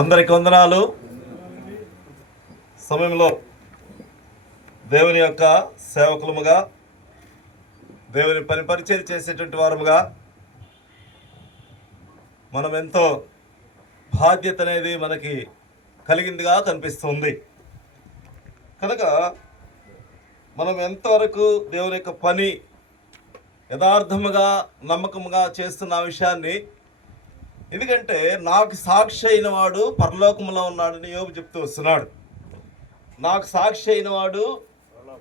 అందరికి వందనాలు. సమయంలో దేవుని యొక్క సేవకులముగా, దేవుని పరిచయం చేసేటువంటి వారముగా మనం ఎంతో బాధ్యత అనేది మనకి కలిగిందిగా కనిపిస్తుంది. కనుక మనం ఎంతవరకు దేవుని యొక్క పని యథార్థముగా నమ్మకముగా చేస్తున్న విషయాన్ని, ఎందుకంటే నాకు సాక్షి అయిన వాడు పరలోకంలో ఉన్నాడని యోబు చెప్తూ వస్తున్నాడు. నాకు సాక్షి అయిన వాడు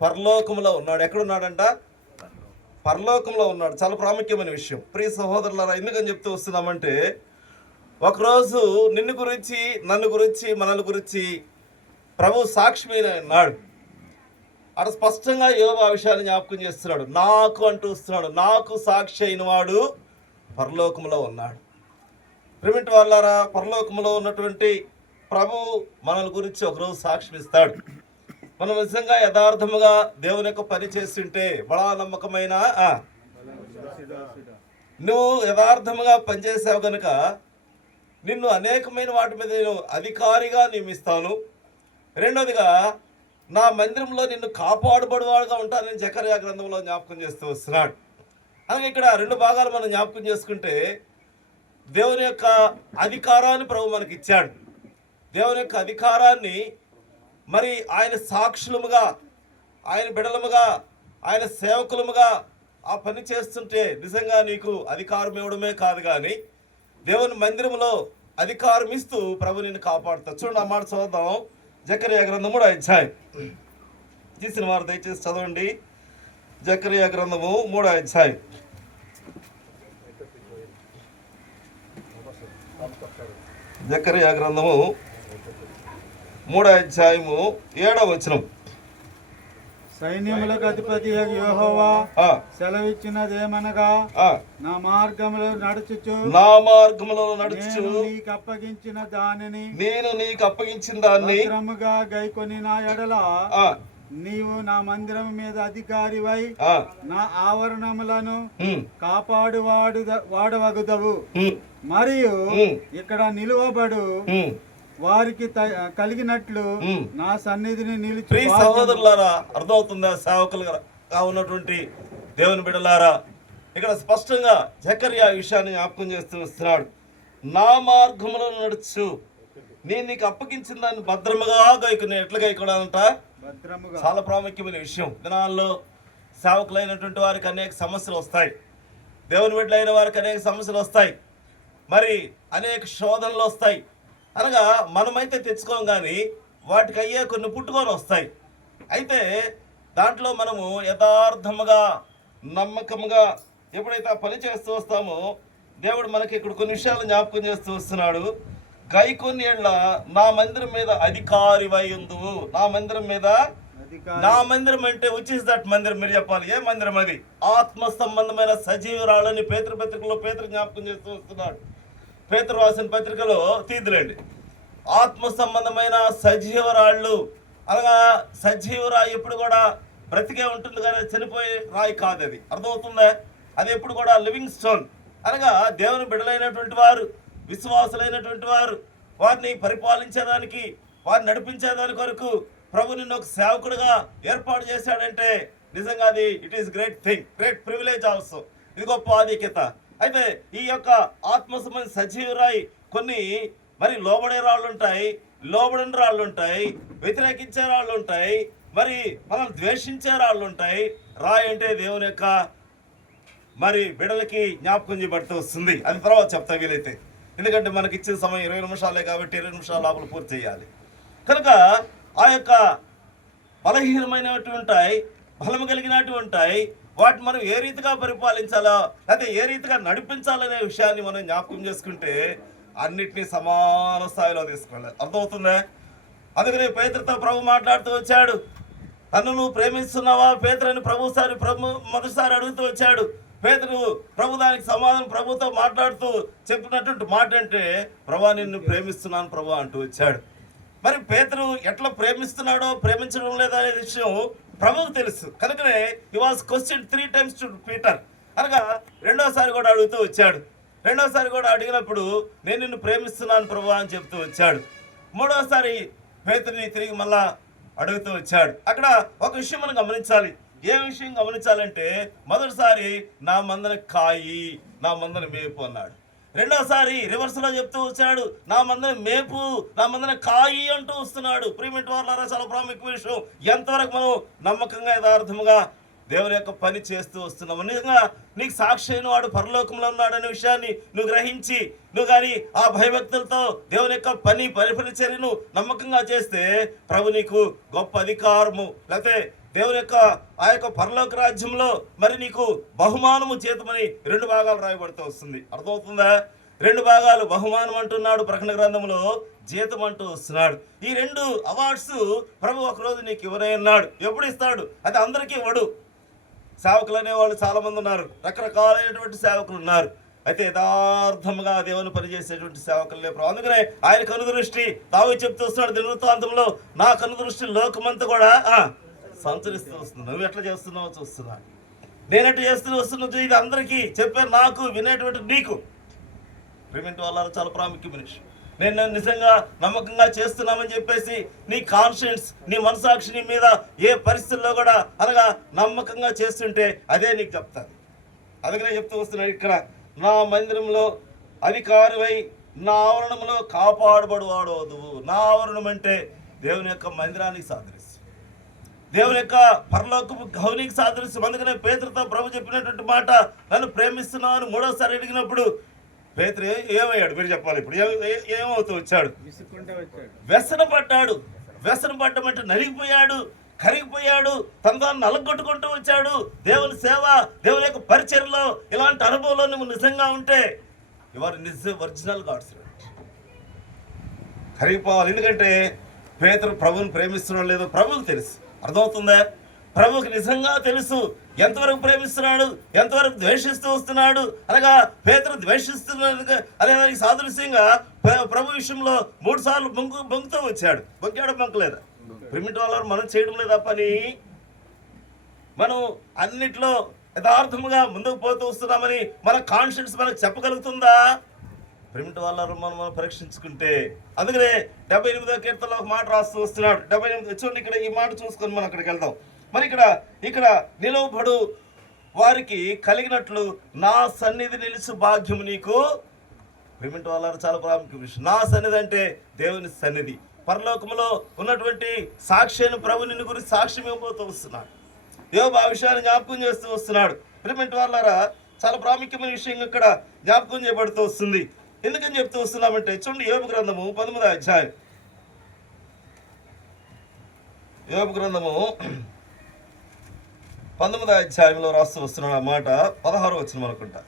పరలోకంలో ఉన్నాడు. ఎక్కడున్నాడంట? పరలోకంలో ఉన్నాడు. చాలా ప్రాముఖ్యమైన విషయం. ప్రియ సహోదరులారా, ఎందుకని చెప్తూ వస్తున్నామంటే, ఒకరోజు నిన్ను గురించి, నన్ను గురించి, మనల్ని గురించి ప్రభు సాక్షి మీద ఉన్నాడు. అక్కడ స్పష్టంగా యోబు ఆ విషయాన్ని జ్ఞాపకం చేస్తున్నాడు. నాకు అంటూ వస్తున్నాడు, నాకు సాక్షి అయిన వాడు పరలోకంలో ఉన్నాడు. ప్రిమిట్ వాళ్ళారా, పరలోకంలో ఉన్నటువంటి ప్రభు మనల గురించి ఒకరోజు సాక్ష్యం ఇస్తాడు. మనం నిజంగా యథార్థముగా దేవుని యొక్క పని చేస్తుంటే, బడా నమ్మకమైన నువ్వు యథార్థముగా పనిచేసావు కనుక నిన్ను అనేకమైన వాటి మీద నేను అధికారిగా నియమిస్తాను. రెండోదిగా, నా మందిరంలో నిన్ను కాపాడుబడివాడుగా ఉంటానని జకర్యా గ్రంథంలో జ్ఞాపకం చేస్తూ వస్తున్నాడు. అలాగే ఇక్కడ రెండు భాగాలు మనం జ్ఞాపకం చేసుకుంటే, దేవుని యొక్క అధికారాన్ని ప్రభు మనకి ఇచ్చాడు. దేవుని యొక్క అధికారాన్ని మరి ఆయన సాక్షులముగా, ఆయన బిడలముగా, ఆయన సేవకులముగా ఆ పని చేస్తుంటే నిజంగా నీకు అధికారం ఇవ్వడమే కాదు, కానీ దేవుని మందిరంలో అధికారం ఇస్తూ ప్రభు నిన్ను కాపాడుతాడు. చూడండి, ఆ మాట చదువుదాం. జకర్యా గ్రంథము 3వ అధ్యాయం. తీసిన వారు దయచేసి చదవండి. జకర్యా గ్రంథము 3వ అధ్యాయం. జకర్యా గ్రంథము 3వ అధ్యాయము 7వ వచనం. సైన్యములకు అధిపతి యెహోవా సెలవిచ్చినదేమనగా, నా మార్గములో నడుచుచు నీకు అప్పగించిన దానిని, నేను నీకు అప్పగించిన దాన్ని భద్రముగా గైకొని నా ఎడల నీవు నా మందిరం మీద అధికారివై నా ఆవరణములను కాపాడు వాడవగుదవు. మరియు ఇక్కడ నిలువబడు వారికి కలిగినట్లు నా సన్నిధిని నిలిచి. సహోదరులారా, అర్థమవుతుందా? సేవకులుగా ఉన్నటువంటి దేవుని బిడ్డలారా, ఇక్కడ స్పష్టంగా జకర్యా విషయాన్ని జ్ఞాపకం చేస్తూ వస్తున్నాడు. నా మార్గములో నడుచు, నేను నీకు అప్పగించిన దాన్ని భద్రముగా గైకునే. ఎట్లా గైకోవడాలంట? చాలా ప్రాముఖ్యమైన విషయం. దినాల్లో సేవకులైనటువంటి వారికి అనేక సమస్యలు వస్తాయి, దేవుని బిడ్డలైన వారికి అనేక సమస్యలు వస్తాయి, మరి అనేక శోధనలు వస్తాయి. అనగా మనమైతే తెచ్చుకోం, కానీ వాటికి అయ్యే కొన్ని పుట్టుకొని వస్తాయి. అయితే దాంట్లో మనము యథార్థముగా నమ్మకముగా ఎప్పుడైతే ఆ పని చేస్తూ వస్తామో, దేవుడు మనకి ఇక్కడ కొన్ని విషయాలు జ్ఞాపకం చేస్తూ వస్తున్నాడు. గైకొన్ని ఏళ్ళ నా మందిరం మీద అధికారివై ఉందువు. నా మందిరం మీద, నా మందిరం అంటే విచ్ ఇస్ దట్ మందిరం? మీరు చెప్పాలి, ఏ మందిరం అది? ఆత్మ సంబంధమైన సజీవరాళ్ళని పేతురు పత్రికలో పేతురు జ్ఞాపకం చేస్తూ వస్తున్నాడు. పేతురు రాసిన పత్రికలో తీద్దులేండి. ఆత్మ సంబంధమైన సజీవరాళ్ళు అనగా సజీవరాయి ఎప్పుడు కూడా బ్రతికే ఉంటుంది, కానీ చనిపోయే రాయి కాదు. అది అర్థమవుతుందా? అది ఎప్పుడు కూడా లివింగ్ స్టోన్. అనగా దేవుని బిడ్డలైనటువంటి వారు, విశ్వాసులైనటువంటి వారు, వారిని పరిపాలించేదానికి, వారిని నడిపించేదాని కొరకు ప్రభు నిన్ను ఒక సేవకుడుగా ఏర్పాటు చేశాడంటే నిజంగా అది it is great thing, great privilege also. ఇది గొప్ప ఆధిక్యత. అయితే ఈ యొక్క ఆత్మ సంబంధ సజీవరాయి కొన్ని మరి లోబడే రాళ్ళు ఉంటాయి, లోబడని రాళ్ళు ఉంటాయి, వ్యతిరేకించే రాళ్ళు ఉంటాయి, మరి మనం ద్వేషించే రాళ్ళు ఉంటాయి. రాయి అంటే దేవుని యొక్క మరి బిడలకి జ్ఞాపకం చేయబడుతూ వస్తుంది. అది తర్వాత చెప్తా వీలైతే, ఎందుకంటే మనకి ఇచ్చిన సమయం 20 నిమిషాలే కాబట్టి 20 నిమిషాల లోపల పూర్తి చేయాలి. కనుక ఆ యొక్క బలహీనమైనవి ఉంటాయి, బలము కలిగినవి ఉంటాయి. వాటిని మనం ఏ రీతిగా పరిపాలించాలా, లేకపోతే ఏ రీతిగా నడిపించాలనే విషయాన్ని మనం జ్ఞాపకం చేసుకుంటే అన్నిటినీ సమాన స్థాయిలో తీసుకోవాలి. అర్థమవుతుందా? అందుకనే పేతురుతో ప్రభు మాట్లాడుతూ వచ్చాడు. తను నువ్వు ప్రేమిస్తున్నావా పేతురు అని ప్రభు మొదటిసారి అడుగుతూ వచ్చాడు. పేతురు ప్రభు దానికి సమాధానం ప్రభుతో మాట్లాడుతూ చెప్పినటువంటి మాట అంటే, ప్రభా నిన్ను ప్రేమిస్తున్నాను ప్రభు అంటూ వచ్చాడు. మరి పేతురు ఎట్లా ప్రేమిస్తున్నాడో ప్రేమించడం లేదా అనే విషయం ప్రభువుకు తెలుసు. కనుకనే he was question 3 times to Peter అనగా రెండోసారి కూడా అడుగుతూ వచ్చాడు. రెండోసారి కూడా అడిగినప్పుడు నేను నిన్ను ప్రేమిస్తున్నాను ప్రభువా అని చెప్తూ వచ్చాడు. మూడోసారి పేతురుని తిరిగి మళ్ళా అడుగుతూ వచ్చాడు. అక్కడ ఒక విషయం మనం గమనించాలి. ఏ విషయం గమనించాలంటే మొదటిసారి నా మందను కాయి, నా మందను మేపు అన్నాడు. రెండోసారి రివర్స్లో చెప్తూ వచ్చాడు, నా మందను మేపు, నా మందను కాయి అంటూ వస్తున్నాడు. ప్రియమైన వారలారా, చాలా ప్రాముఖ్య విషయం. ఎంతవరకు మనం నమ్మకంగా యథార్థముగా దేవుని యొక్క పని చేస్తూ వస్తున్నాము. నిజంగా నీకు సాక్షి అయిన వాడు పరలోకంలో ఉన్నాడనే విషయాన్ని నువ్వు గ్రహించి నువ్వు కానీ ఆ భయభక్తులతో దేవుని యొక్క పని పరిచర్యను నమ్మకంగా చేస్తే ప్రభు నీకు గొప్ప అధికారము, లేకపోతే దేవుని యొక్క ఆ యొక్క పరలోక రాజ్యంలో మరి నీకు బహుమానము చేతమని 2 భాగాలు రాయబడుతూ వస్తుంది. అర్థమవుతుందా? 2 భాగాలు బహుమానం అంటున్నాడు ప్రకటన గ్రంథంలో, జీతం అంటూ వస్తున్నాడు. ఈ 2 అవార్డ్స్ ప్రభు ఒకరోజు నీకు ఇవ్వనన్నాడు. ఎప్పుడు ఇస్తాడు? అది అందరికీ ఇవ్వడు. సేవకులు అనేవాళ్ళు చాలా మంది ఉన్నారు, రకరకాలైనటువంటి సేవకులు ఉన్నారు. అయితే యథార్థముగా దేవుని పనిచేసేటువంటి సేవకులు లేరు. అందుకనే ఆయన కనుదృష్టి దావీదు చెప్తూ వస్తున్నాడు దినవృత్తాంతంలో, నా కనుదృష్టి లోకమంతా కూడా సంచరిస్తూ వస్తుంది. నువ్వు ఎట్లా చేస్తున్నావో చూస్తున్నా, నేనెట్లా చేస్తూ వస్తున్నా, ఇది అందరికీ చెప్పాను, నాకు వినేటువంటి నీకు. ప్రేమింటి వాళ్ళ చాలా ప్రాముఖ్యమైన విషయం. నేను నిజంగా నమ్మకంగా చేస్తున్నామని చెప్పేసి నీ కాన్షియన్స్, నీ మనసాక్షి నీ మీద ఏ పరిస్థితుల్లో కూడా అనగా నమ్మకంగా చేస్తుంటే అదే నీకు చెప్తాను. అందుకనే చెప్తూ వస్తున్నాడు ఇక్కడ, నా మందిరంలో అధికారివై నా ఆవరణంలో కాపాడబడువాడు వధువు. నా ఆవరణం అంటే దేవుని యొక్క మందిరానికి సాదృశ్యం, దేవుని యొక్క పరలోకపు గౌనికి సాదృశ్యం. అందుకనే పేతురుతో ప్రభు చెప్పినటువంటి మాట, నన్ను ప్రేమిస్తున్నావు అని 3వసారి అడిగినప్పుడు పేతురు ఏమయ్యాడు? మీరు చెప్పాలి. ఇప్పుడు ఏమవుతూ వచ్చాడు? వ్యసన పడ్డాడు. వ్యసన పడ్డమంటే నలిగిపోయాడు, కరిగిపోయాడు, తనదాన్ని నలగొట్టుకుంటూ వచ్చాడు. దేవుని సేవ, దేవుని యొక్క పరిచర్యలో ఇలాంటి అనుభవంలో నువ్వు నిజంగా ఉంటే యువర్ ఒరిజినల్ గాడ్స్. కరిగిపోవాలి. ఎందుకంటే పేతురు ప్రభువుని ప్రేమిస్తున్నాడు లేదో ప్రభువుకు తెలుసు. అర్థమవుతుందా? ప్రభువుకి నిజంగా తెలుసు ఎంతవరకు ప్రేమిస్తున్నాడు, ఎంతవరకు ద్వేషిస్తూ వస్తున్నాడు. అనగా పేతురు ద్వేషిస్తున్నాడు అనే సాదృశ్యంగా ప్రభు విషయంలో 3 సార్లు బొంకుతూ వచ్చాడు. బొంకాడు, బొంకలేదా? ప్రిమిట్ వాళ్ళ మనం చేయడం లేదా పని? మనం అన్నిట్లో యథార్థముగా ముందుకు పోతూ వస్తున్నామని మన కాన్షియన్స్ మనకు చెప్పగలుగుతుందా? ప్రిమిట్ వాళ్ళ మనం పరీక్షించుకుంటే. అందుకనే 78వ కీర్తనలో ఒక మాట రాస్తూ వస్తున్నాడు. 78 చూడండి, ఇక్కడ ఈ మాట చూసుకొని మనం అక్కడికి వెళ్దాం. మరి ఇక్కడ నిలవబడు వారికి కలిగినట్లు నా సన్నిధి నిలుసు భాగ్యము నీకు. ప్రిమిట్ వాళ్ళ చాలా ప్రాముఖ్య విషయం. నా సన్నిధి అంటే దేవుని సన్నిధి, పరలోకములో ఉన్నటువంటి సాక్షి అయిన ప్రభు నిన్ను గురించి సాక్ష్యం ఇవ్వబోతూ వస్తున్నాడు. యోబు ఆ విషయాన్ని జ్ఞాపకం చేస్తూ వస్తున్నాడు. ప్రిమిట్ వాళ్ళారా, చాలా ప్రాముఖ్యమైన విషయం ఇక్కడ జ్ఞాపకం చేయబడుతూ వస్తుంది. ఎందుకని చెప్తూ వస్తున్నామంటే చూడండి, యోబు గ్రంథము 19వ అధ్యాయం. యోబు గ్రంథము 19వ అధ్యాయంలో రాస్తూ వస్తున్నాడు ఆ మాట. 16వ వచనం అనుకుంటా.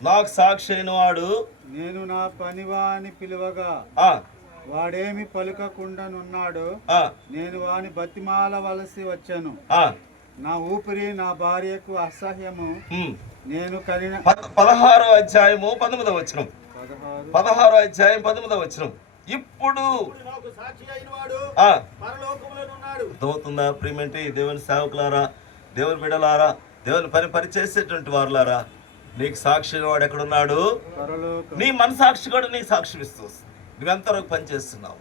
నాకు సాక్షి అయిన వాడు, నేను నా పనివాని పిలువగా వాడేమి పలుకకుండానున్నాడు, నేను వాని బతిమాలవలసి వచ్చాను. నా ఊపిరి నా భార్యకు అసహ్యము, నేను కలిగిన 16వ అధ్యాయము 19వ వచనం. 16వ అధ్యాయం 19వ వచనం. ఇప్పుడు అర్థమవుతుందా ప్రియమంటే? దేవుని సేవకులారా, దేవుని బిడ్డలారా, దేవుని పని పరిచేసేటువంటి వారులారా, నీకు సాక్షి వాడు ఎక్కడున్నాడు? నీ మనసాక్షి కూడా నీకు సాక్ష్యం ఇస్తూ వస్తుంది. నువ్వు ఎంతవరకు పని చేస్తున్నావు,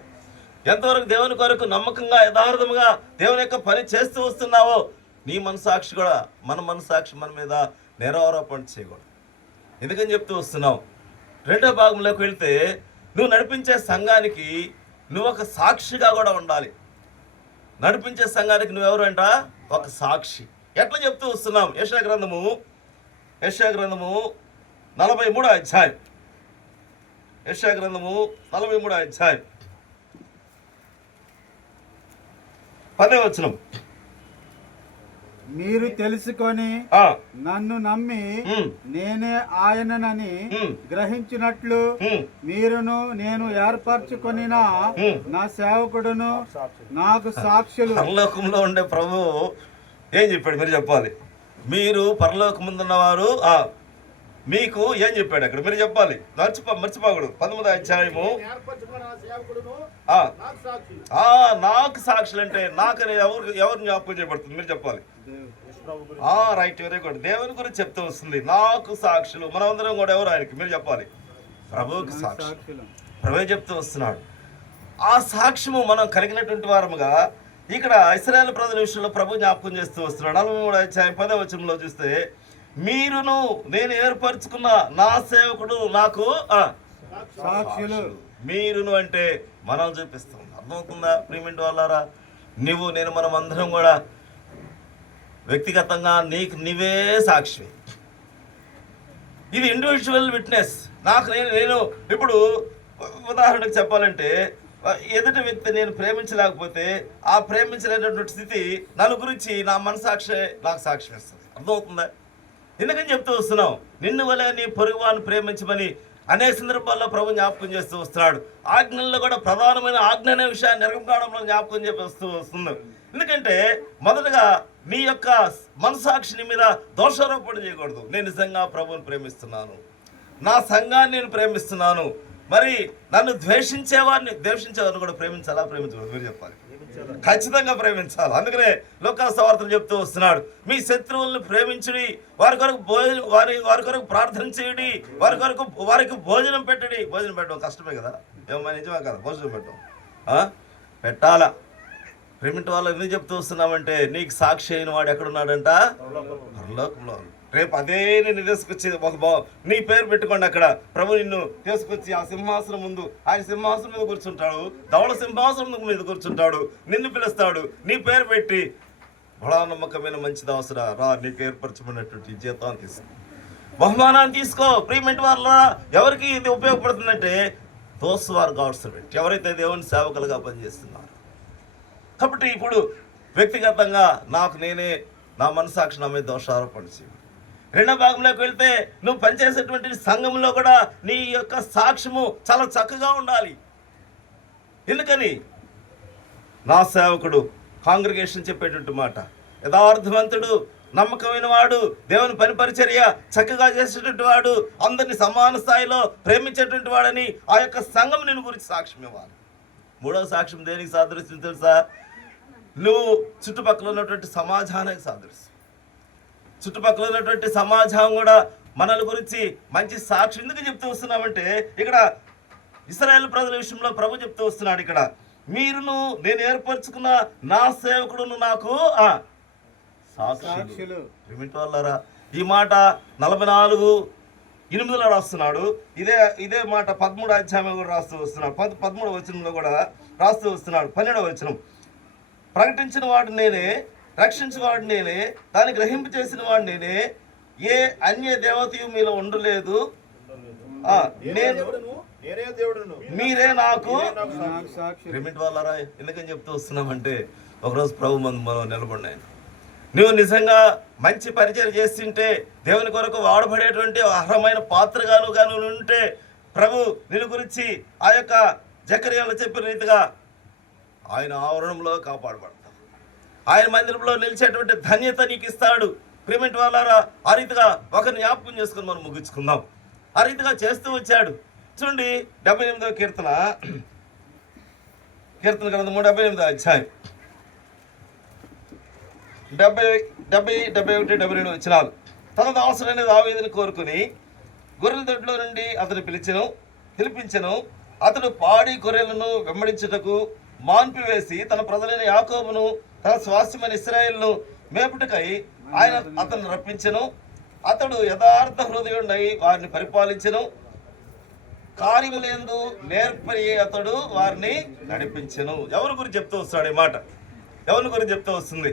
ఎంతవరకు దేవుని కొరకు నమ్మకంగా యథార్థముగా దేవుని యొక్క పని చేస్తూ వస్తున్నావో నీ మనసాక్షి కూడా, మన మనసాక్షి మన మీద నేరారోపణ చేయకూడదు. ఎందుకని చెప్తూ వస్తున్నావు? 2వ భాగంలోకి వెళ్తే నువ్వు నడిపించే సంఘానికి నువ్వు ఒక సాక్షిగా కూడా ఉండాలి. నడిపించే సంఘానికి నువ్వెవరు అంట? ఒక సాక్షి. ఎట్లా చెప్తూ వస్తున్నాం? యెషయా గ్రంథము 43వ అధ్యాయం. యెషయా గ్రంథము 43వ అధ్యాయం 10వ వచనం. మీరు తెలుసుకొని నన్ను నమ్మి నేనే ఆయననని గ్రహించినట్లు మీరును నేను ఏర్పరచుకొనిన నా సేవకుడును నాకు సాక్షులు. పరలోకంలో ఉండే ప్రభు ఏం చెప్పాడు? మీరు చెప్పాలి. మీరు పరలోకముందున్నవారు మీకు ఏం చెప్పాడు అక్కడ? మీరు చెప్పాలి. మర్చిపోకూడదు. 19వ అధ్యాయము నాకు సాక్షులు అంటే నాకనే ఎవరు జ్ఞాపకం చేయబడుతుంది? మీరు చెప్పాలి. Right, very good. దేవుని గురించి చెప్తూ వస్తుంది. నాకు సాక్షులు, మనమందరం కూడా ఎవరు ఆయనకి? మీరు చెప్పాలి. ప్రభువుకి సాక్షులు. ప్రభు చెప్తూ వస్తున్నాడు. ఆ సాక్ష్యము మనం కలిగినటువంటి వారముగా ఇక్కడ ఇశ్రాయేలు ప్రజల విషయంలో ప్రభు జ్ఞాపకం చేస్తూ వస్తున్నాడు. 43వ అధ్యాయం 10వ వచనంలో చూస్తే, మీరును నేను ఏర్పరచుకున్న నా సేవకుడు నాకు సాక్షులు. మీరును అంటే మనం చూపిస్తాం. అర్థమవుతుందా ప్రియమైన వాళ్ళారా? నువ్వు నేను మనం అందరం కూడా వ్యక్తిగతంగా నీకు నీవే సాక్షి. ఇది ఇండివిజువల్ విట్నెస్. నాకు నేను ఇప్పుడు ఉదాహరణకు చెప్పాలంటే, ఎదుటి వ్యక్తి నేను ప్రేమించలేకపోతే ఆ ప్రేమించలేనటువంటి స్థితి నన్ను గురించి నా మనసాక్షి నాకు సాక్ష్యం ఇస్తుంది. అర్థమవుతుందా? ఎందుకని చెప్తూ వస్తున్నాం? నిన్ను వలె నీ పొరుగువాన్ని ప్రేమించమని అనేక సందర్భాల్లో ప్రభు జ్ఞాపకం చేస్తూ వస్తున్నాడు. ఆజ్ఞల్లో కూడా ప్రధానమైన ఆజ్ఞ అనే విషయాన్ని నిర్గమకాండంలో జ్ఞాపకం చేస్తూ వస్తుంది. ఎందుకంటే మొదటగా నీ యొక్క మనసాక్షిని మీద దోషారోపణ చేయకూడదు. నేను నిజంగా ప్రభువుని ప్రేమిస్తున్నాను, నా సంఘాన్ని నేను ప్రేమిస్తున్నాను. మరి నన్ను ద్వేషించేవారిని కూడా ప్రేమించాలా? ప్రేమించకూడదు? మీరు చెప్పాలి. ఖచ్చితంగా ప్రేమించాలి. అందుకనే లోకాసు సువార్తలు చెప్తూ వస్తున్నాడు, మీ శత్రువులను ప్రేమించుడి, వారి కొరకు ప్రార్థన చేయుడి, వారికి భోజనం పెట్టడి. భోజనం పెట్టడం కష్టమే కదా, ఏమన్నా నిజమే కదా? భోజనం పెట్టడం పెట్టాలా? ప్రేమింటి వాళ్ళు ఎందుకు చెప్తూ వస్తున్నామంటే, నీకు సాక్షి అయిన వాడు ఎక్కడున్నాడంట? పరలోకంలో. రేపు అదే నేను తీసుకొచ్చి నీ పేరు పెట్టుకోండి అక్కడ. ప్రభు నిన్ను తీసుకొచ్చి ఆ సింహాసనం ముందు, ఆయన సింహాసనం మీద కూర్చుంటాడు, ధవళ సింహాసనం మీద కూర్చుంటాడు, నిన్ను పిలుస్తాడు, నీ పేరు పెట్టి, బడా నమ్మకమైన మంచిది అవసరా రా, నీకు ఏర్పరచబడినటువంటి జీతాన్ని తీసుకో, బహుమానాన్ని తీసుకో. ప్రియమైన వాళ్ళ ఎవరికి ఇది ఉపయోగపడుతుందంటే, దోస్ ఆర్ గాడ్స్ సర్వెంట్, ఎవరైతే దేవుని సేవకులుగా పనిచేస్తున్నారు. కాబట్టి ఇప్పుడు వ్యక్తిగతంగా నాకు నేనే నా మనసాక్షి నా మీద దోషారోపణ చేయ. రెండో భాగంలోకి వెళ్తే, నువ్వు పనిచేసేటువంటి సంఘంలో కూడా నీ యొక్క సాక్ష్యము చాలా చక్కగా ఉండాలి. ఎందుకని? నా సేవకుడు, కాంగ్రిగేషన్ చెప్పేటువంటి మాట, యథార్థవంతుడు, నమ్మకమైన వాడు, దేవుని పని పరిచర్య చక్కగా చేసేటువంటి వాడు, అందరినీ సమాన స్థాయిలో ప్రేమించేటువంటి వాడని ఆ యొక్క సంఘం నేను గురించి సాక్ష్యం ఇవ్వాలి. మూడవ సాక్ష్యం దేనికి సాదృశ్యం తెలుసా? నువ్వు చుట్టుపక్కల ఉన్నటువంటి సమాజానికి సాదృశ్యం. చుట్టుపక్కల ఉన్నటువంటి సమాజం కూడా మనల గురించి మంచి సాక్షి ఎందుకు చెప్తూ వస్తున్నామంటే, ఇక్కడ ఇశ్రాయేలు ప్రజల విషయంలో ప్రభు చెప్తూ వస్తున్నాడు. ఇక్కడ మీరును నేను ఏర్పరచుకున్న నా సేవకుడును నాకు సాక్షులు. వాళ్ళారా, ఈ మాట 44:8 రాస్తున్నాడు. ఇదే మాట 13వ అధ్యాయంలో కూడా రాస్తూ వస్తున్నాడు. 13వ వచనంలో కూడా రాస్తూ వస్తున్నాడు. 12వ వచనం, ప్రకటించిన వాడు నేనే, రక్షించేవాడు నేనే, దాన్ని గ్రహింపు చేసిన వాడు నేనే, ఏ అన్య దేవతయు మీలో ఉండలేదు, మీరే నాకు ప్రేమిటి వాళ్ళారా. ఎందుకని చెప్తూ వస్తున్నామంటే, ఒకరోజు ప్రభు మందు మనం నిలబడినాయి. నువ్వు నిజంగా మంచి పరిచయం చేస్తుంటే, దేవుని కొరకు వాడబడేటువంటి అర్హమైన పాత్రగాను ఉంటే, ప్రభు నిన్ను గురించి ఆ యొక్క జకర్యాలో చెప్పిన రీతిగా ఆయన ఆవరణంలో కాపాడబడతావు, ఆయన మందిరంలో నిలిచేటువంటి ధన్యత నీకు ఇస్తాడు. ప్రియమైన వాళ్ళారా, ఆ రీతిగా ఒకరిని జ్ఞాపకం చేసుకుని మనం ముగించుకుందాం. ఆ రీతిగా చేస్తూ వచ్చాడు. చూడండి 78వ కీర్తన గ్రంథము 78వ అధ్యాయం 71-72 వచనాలు. తన దాసుడైన దావీదుని కోరుకుని గొర్రెల దొడ్లో నుండి అతను పిలిపించెను. అతడు పాడి గొర్రెలను వెంబడించుటకు మాన్పివేసి తన ప్రజలైన యాకోబును తన స్వాస్థ్యమైన ఇశ్రాయేలును మేపుటకై ఆయన అతను రప్పించెను. అతడు యథార్థ హృదయుడై వారిని పరిపాలించెను. కార్యములందు నేర్పరి అతడు వారిని నడిపించెను. ఎవరి గురించి చెప్తూ వస్తున్నాడు ఈ మాట? ఎవరి గురించి చెప్తూ వస్తుంది?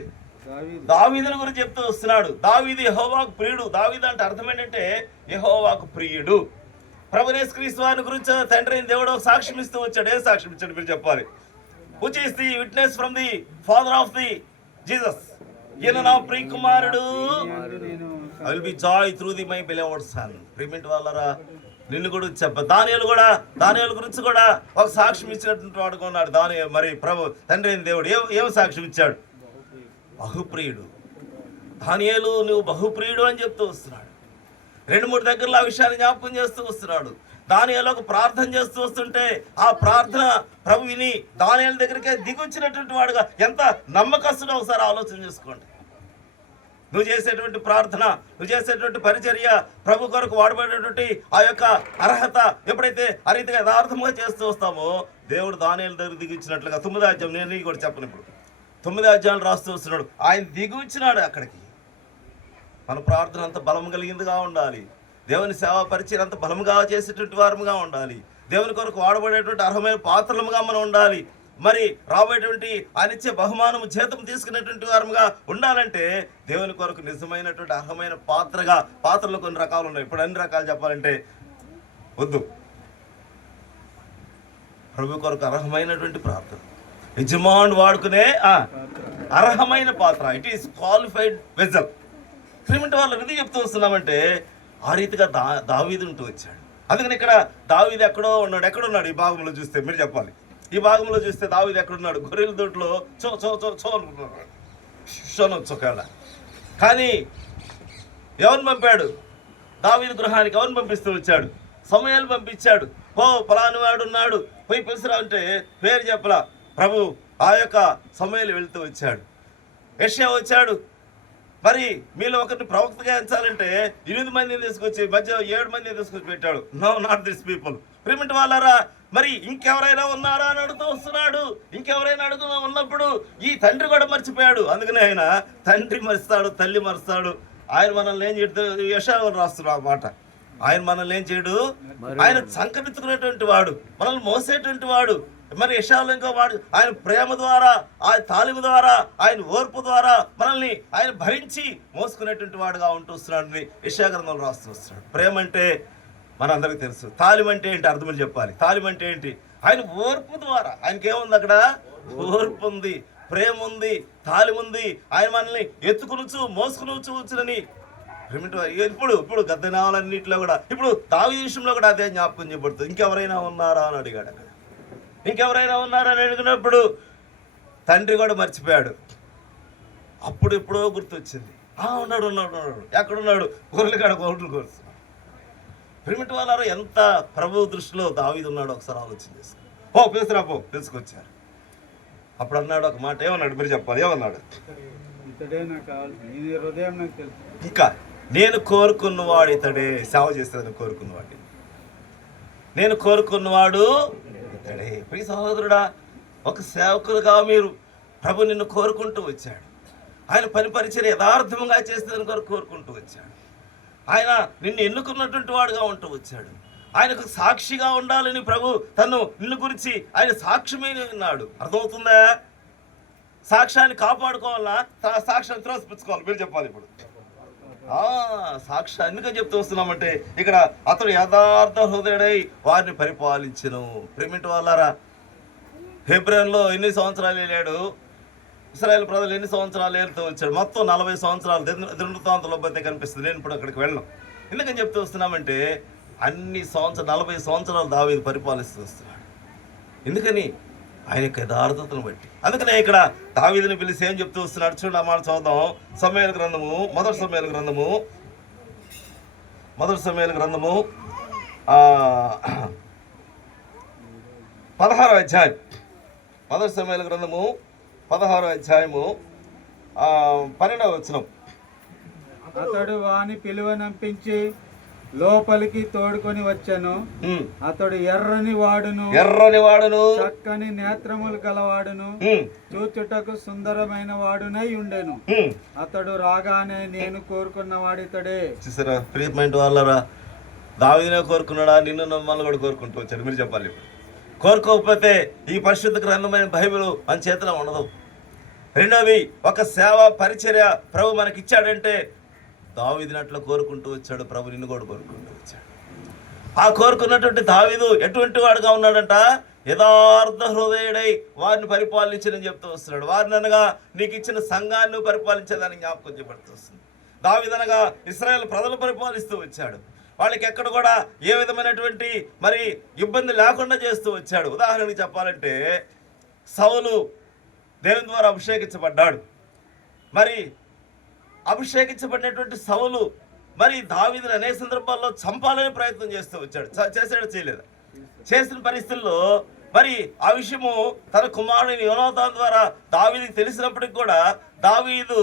దావీదుని గురించి చెప్తూ వస్తున్నాడు. దావీదు యెహోవాకు ప్రియుడు. దావీదు అంటే అర్థం ఏంటంటే యెహోవాకు ప్రియుడు. ప్రభువు యేసు క్రీస్తు వారి గురించి తండ్రి దేవుడు సాక్ష్యం ఇస్తూ వచ్చాడు. ఏ సాక్ష్యం ఇచ్చాడు మీరు చెప్పాలి? Which is the witness from the father of the Jesus. ఈయన నా ప్రియ కుమారుడు, I will be joy through the my beloved son. ప్రియమైన వాళ్ళరా, నిన్ను కూడా దానియేలు గురించి కూడా ఒక సాక్ష్యం ఇచ్చినటువంటి వాడు కొన్నాడు. మరి ప్రభు తండ్రి అయిన దేవుడు ఏం సాక్ష్యం ఇచ్చాడు? బహుప్రియుడు. దానియేలు నువ్వు బహుప్రియుడు అని చెప్తూ వస్తున్నాడు. 2-3 దగ్గరలో ఆ విషయాన్ని జ్ఞాపకం చేస్తూ వస్తున్నాడు. దానియేలు ప్రార్థన చేస్తూ వస్తుంటే ఆ ప్రార్థన ప్రభు విని దానియేలు దగ్గరికే దిగొచ్చినటువంటి వాడుగా ఎంత నమ్మకస్తుడో ఒకసారి ఆలోచన చేసుకోండి. నువ్వు చేసేటువంటి ప్రార్థన, నువ్వు చేసేటువంటి పరిచర్య, ప్రభు కొరకు వాడబడేటువంటి ఆ యొక్క అర్హత ఎప్పుడైతే ఆ రీతిగా యథార్థంగా చేస్తూ వస్తామో దేవుడు దానియేలు దగ్గర దిగిచ్చినట్లుగా 9వ అధ్యాయం, నేను నీకు కూడా చెప్పను ఇప్పుడు, 9వ అధ్యాయం రాస్తూ వస్తున్నాడు. ఆయన దిగుచ్చినాడు అక్కడికి. మన ప్రార్థన అంత బలం కలిగిందిగా ఉండాలి. దేవుని సేవా పరిచయం అంత బలముగా చేసేటువంటి వారముగా ఉండాలి. దేవుని కొరకు వాడబడేటువంటి అర్హమైన పాత్రలుగా మనం ఉండాలి. మరి రాబోయేటువంటి ఆయన ఇచ్చే బహుమానము జీతం తీసుకునేటువంటి వారముగా ఉండాలంటే దేవుని కొరకు నిజమైనటువంటి అర్హమైన పాత్రలు కొన్ని రకాలు ఉన్నాయి. ఇప్పుడు అన్ని రకాలు చెప్పాలంటే వద్దు. ప్రభు కొరకు అర్హమైనటువంటి ప్రార్థన, యజమానుడు వాడుకునే అర్హమైన పాత్ర, ఇట్ ఈస్ క్వాలిఫైడ్ వెజల్. క్రిమిట్ వాళ్ళు ఇది చెప్తూ వస్తున్నామంటే ఆ రీతిగా దావీదు ఉంటూ వచ్చాడు. అందుకని ఇక్కడ దావీదు ఎక్కడున్నాడు ఈ భాగంలో చూస్తే మీరు చెప్పాలి. ఈ భాగంలో చూస్తే దావీదు ఎక్కడున్నాడు? గొర్రెల దొడ్లో చో అనుకుంటున్నాడు, షోనొచ్చు ఒకవేళ. కానీ ఎవరిని పంపాడు? దావీదు గృహానికి ఎవరిని పంపిస్తూ వచ్చాడు? సమూయేలు పంపించాడు. పలాని వాడు ఉన్నాడు, పోయి పిలుచురా అంటే పేరు చెప్పలా. ప్రభు ఆ యొక్క సమూయేలు వెళ్తూ వచ్చాడు. యెషయా వచ్చాడు. మరి మీలో ఒకరిని ప్రవక్తగా ఎంచాలంటే 8 మందిని తీసుకొచ్చి మధ్య 7 మందిని తీసుకొచ్చి పెట్టాడు. No, not this people. ప్రిమిట్ వాళ్ళారా, మరి ఇంకెవరైనా ఉన్నారా అని అడుగుతూ వస్తున్నాడు. ఇంకెవరైనా ఉన్నప్పుడు ఈ తండ్రి కూడా మర్చిపోయాడు. అందుకని ఆయన తండ్రి మరుస్తాడు, తల్లి మరుస్తాడు. ఆయన మనల్ని ఏం చేయడు? యెషయా రాస్తున్నాడు ఆ మాట. ఆయన మనల్ని ఏం చేయడు? ఆయన సంకరించుకునేటువంటి వాడు, మనల్ని మోసేటువంటి వాడు. మరి యెషయాలో ఇంకో వాడు ఆయన ప్రేమ ద్వారా, ఆయన తాలిము ద్వారా, ఆయన ఓర్పు ద్వారా మనల్ని ఆయన భరించి మోసుకునేటువంటి వాడుగా ఉంటూ వస్తున్నాడు. యెషయా గ్రంథంలో రాస్తూ వస్తున్నాడు. ప్రేమ అంటే మనందరికీ తెలుసు. తాలిం అంటే ఏంటి అర్థమని చెప్పాలి. తాలిం అంటే ఏంటి? ఆయన ఓర్పు ద్వారా, ఆయనకి ఏముంది అక్కడ? ఓర్పు ఉంది, ప్రేమ ఉంది, తాలిం ఉంది. ఆయన మనల్ని ఎత్తుకునుచు మోసుకునుచునని ఇప్పుడు గద్దెనాలన్నింటిలో కూడా ఇప్పుడు దావీదు విషయంలో కూడా అదే జ్ఞాపకం చేయబడుతుంది. ఇంకెవరైనా ఉన్నారా అని అడిగాడు అక్కడ. ఇంకెవరైనా ఉన్నారా అని అడిగినప్పుడు తండ్రి కూడా మర్చిపోయాడు. అప్పుడు ఎప్పుడో గుర్తొచ్చింది. ఉన్నాడు. ఎక్కడున్నాడు? గొర్రెలు కాడ గొర్రెలు కోరుతున్నాడు. ప్రిమిట్ వాళ్ళారో ఎంత ప్రభు దృష్టిలో దావీదు ఉన్నాడు ఒకసారి ఆలోచన చేసుకో. పిలుచురా పిలుచుకొచ్చారు. అప్పుడు అన్నాడు ఒక మాట. ఏమన్నాడు మీరు చెప్పాలి? ఏమన్నాడు? ఇంకా నేను కోరుకున్నవాడు ఇతడే, సేవ చేసేదని కోరుకున్నవాడు, నేను కోరుకున్నవాడు ఇతడే. ప్రియ సహోదరుడా, ఒక సేవకులుగా మీరు ప్రభు నిన్ను కోరుకుంటూ వచ్చాడు. ఆయన పరిచర్య యథార్థంగా చేసేదని కోరుకుంటూ వచ్చాడు. ఆయన నిన్ను ఎన్నుకున్నటువంటి వాడుగా ఉంటూ వచ్చాడు. ఆయనకు సాక్షిగా ఉండాలని ప్రభు నిన్ను గురించి ఆయన సాక్ష్యమైన ఉన్నాడు. అర్థమవుతుందా? సాక్ష్యాన్ని కాపాడుకోవాలా, సాక్ష్యాన్ని త్రోసిపుచ్చుకోవాలి? మీరు చెప్పాలి ఇప్పుడు. సాక్ష్యం ఎందుకని చెప్తూ వస్తున్నామంటే ఇక్కడ అతడు యథార్థ హృదయుడై వారిని పరిపాలించెను. ప్రిమిట్ వాళ్ళారా, హెబ్రోనులో ఎన్ని సంవత్సరాలు వెళ్ళాడు? ఇశ్రాయేలు ప్రజలు ఎన్ని సంవత్సరాలు ఏలుతూ వచ్చాడు? మొత్తం 40 సంవత్సరాలు. దినవృత్తాంతంలో పోతే కనిపిస్తుంది. నేను ఇప్పుడు అక్కడికి వెళ్ళను. ఎందుకని చెప్తూ వస్తున్నామంటే అన్ని 40 సంవత్సరాలు దావీదు పరిపాలిస్తూ వస్తున్నాడు. ఎందుకని? ఆయన యొక్క యథార్థతను బట్టి. అందుకనే ఇక్కడ దావీదుని పిలిచి ఏం చెప్తూ వస్తున్నాడు చూడండి. ఆ మాట చదువుదాం. సమూయేలు గ్రంథము, మొదటి సమూయేలు గ్రంథము 16వ అధ్యాయం. మొదటి సమూయేలు గ్రంథము 16వ అధ్యాయము 12వ వచనం. అతడు వాని పిలువనంపించి లోపలికి తోడుకొని వచ్చాను. అతడు ఎర్రని వాడును చక్కని నేత్రములు గలవాడును, చూచుటకు సుందరమైన వాడునై ఉండెను. అతడు రాగానే నేను కోరుకున్న వాడితడే. చూసారా ప్రియమైన వాళ్ళరా, దావీదునే కోరుకున్నాడా? నిన్ను నమ్మల్ని కూడా కోరుకుంటూ వచ్చాడు. మీరు చెప్పాలి. కోరుకోకపోతే ఈ పరిశుద్ధ గ్రంథమైన బైబిల్ మన చేతిలో ఉండదు. రెండోది, ఒక సేవ పరిచర్య ప్రభు మనకి ఇచ్చాడంటే దావీదుని అట్లా కోరుకుంటూ వచ్చాడు. ప్రభు నిన్ను కూడా కోరుకుంటూ వచ్చాడు. ఆ కోరుకున్నటువంటి దావీదు ఎటువంటి వాడుగా ఉన్నాడంట? యథార్థ హృదయుడై వారిని పరిపాలించని చెప్తూ వస్తున్నాడు. వారిని అనగా నీకు ఇచ్చిన సంఘాన్ని పరిపాలించేదానికి జ్ఞాపకం చేయబడుతూ వస్తుంది. దావీదు అనగా ఇశ్రాయేలు ప్రజలు పరిపాలిస్తూ వచ్చాడు. వాళ్ళకి ఎక్కడ కూడా ఏ విధమైనటువంటి మరి ఇబ్బంది లేకుండా చేస్తూ వచ్చాడు. ఉదాహరణకి చెప్పాలంటే సౌలు దేవుని ద్వారా అభిషేకించబడ్డాడు. మరి అభిషేకించబడినటువంటి సౌలు మరి దావీదుని అనేక సందర్భాల్లో చంపాలని ప్రయత్నం చేస్తూ వచ్చాడు. చేసాడు, చేయలేదు? చేసిన పరిస్థితుల్లో మరి ఆ విషయము తన కుమారుని యోనాతాను ద్వారా దావీదుకి తెలిసినప్పటికి కూడా దావీదు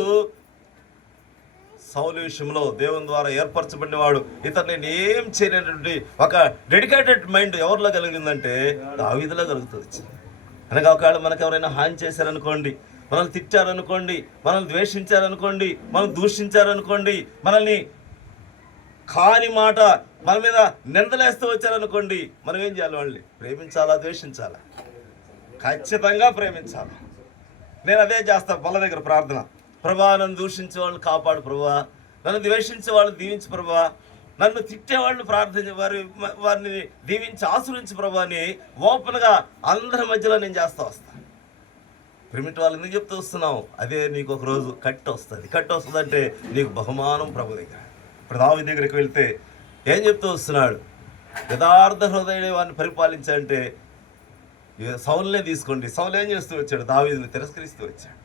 సౌలు విషయంలో దేవుని ద్వారా ఏర్పరచబడినవాడు, ఇతను నేను ఏం చేయలేనటువంటి ఒక డెడికేటెడ్ మైండ్ ఎవరిలో కలిగిందంటే దావీదులో కలుగుతుంది. అనగా ఒకవేళ మనకు ఎవరైనా హాని చేశారనుకోండి, మనల్ని తిట్టారనుకోండి, మనల్ని ద్వేషించారనుకోండి, మనం దూషించారనుకోండి, మనల్ని కాని మాట మన మీద నిందలేస్తూ వచ్చారనుకోండి, మనం ఏం చేయాలి? వాళ్ళని ప్రేమించాలా, ద్వేషించాలా? ఖచ్చితంగా ప్రేమించాలి. నేను అదే చేస్తాను వాళ్ళ దగ్గర ప్రార్థన. ప్రభా, నన్ను దూషించే వాళ్ళని కాపాడు ప్రభా, నన్ను ద్వేషించే వాళ్ళని దీవించు ప్రభా, నన్ను తిట్టేవాళ్ళని వారిని దీవించి ఆశ్రయించు ప్రభా అని ఓపెన్గా అందరి మధ్యలో నేను చేస్తూ వస్తాను. ప్రేమిటి వాళ్ళు ఎందుకు చెప్తూ వస్తున్నావు? అదే నీకు ఒక రోజు కట్టి వస్తుంది అంటే నీకు బహుమానం ప్రభు దగ్గర. ఇప్పుడు దావీదు దగ్గరికి వెళ్తే ఏం చెప్తూ వస్తున్నాడు? యథార్థ హృదయుడే వారిని పరిపాలించాలంటే సౌలునే తీసుకోండి. సౌలు ఏం చేస్తూ వచ్చాడు? దావీదుని తిరస్కరిస్తూ వచ్చాడు.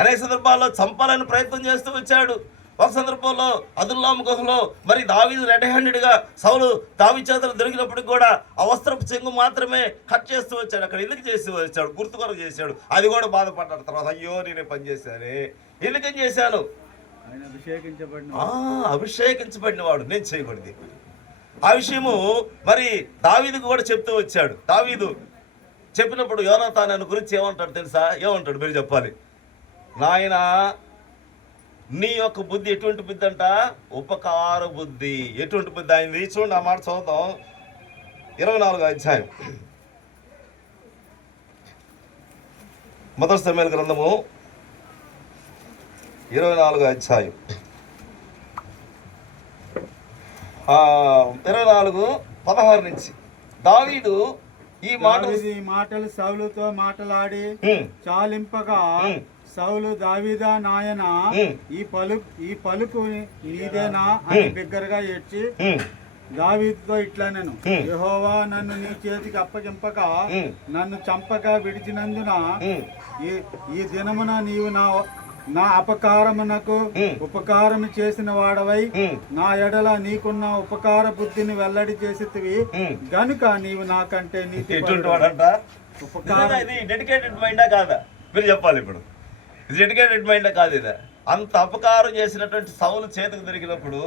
అనేక సందర్భాల్లో చంపాలని ప్రయత్నం చేస్తూ వచ్చాడు. ఒక సందర్భంలో అదుల్లాము గుహలో మరి దావీదు రెడ్ హ్యాండెడ్గా సౌలు దావీదు చేతులు దొరికినప్పటికి కూడా ఆ వస్త్రపు చెంగు మాత్రమే కట్ చేస్తూ వచ్చాడు. అక్కడ ఎందుకు చేస్తూ వచ్చాడు? గుర్తు కొరకు చేశాడు. అది కూడా బాధపడ్డాడు తర్వాత, అయ్యో నేనే పని చేశానే, ఎందుకని చేశాను? అభిషేకించబడిన వాడు నేను చేయకూడదు. ఆ విషయము మరి దావీదుకు కూడా చెప్తూ వచ్చాడు. దావీదు చెప్పినప్పుడు యోనాతాను గురించి ఏమంటాడు తెలుసా? ఏమంటాడు మీరు చెప్పాలి. నాయన, నీ యొక్క బుద్ధి ఎటువంటి బుద్ధి అంట? ఉపకార బుద్ధి. ఎటువంటి బుద్ధి అయింది? చూడండి, ఆ మాట చదువుతాం. 24వ అధ్యాయం, మొదటి సమూయేలు గ్రంథము 24వ అధ్యాయం 24:16 నుంచి. దావీదు ఈ మాటలు సౌలుతో మాట్లాడి చాలింపగా, సౌలు దావీదా నాయన, ఈ పలుకు నీదేనా అని బిగ్గరగా ఏడ్చి దావీదుతో ఇట్లనెను, యెహోవా నన్ను నీ చేతికి అప్పగింపక నన్ను చంపక విడిచినందున ఈ దినమున నీవు నా అపకారమునకు ఉపకారము చేసిన వాడవై నా ఎడల నీకున్న ఉపకార బుద్ధిని వెల్లడి చేసితివి గనుక నీవు నాకంటే డెడికేటెడ్ మైండా కాదా? మీరు చెప్పాలి. ఇప్పుడు ఇది డెడికేటెడ్ మైండా కాదు? ఇదా? అంత అపకారం చేసినటువంటి సౌలు చేతికి దొరికినప్పుడు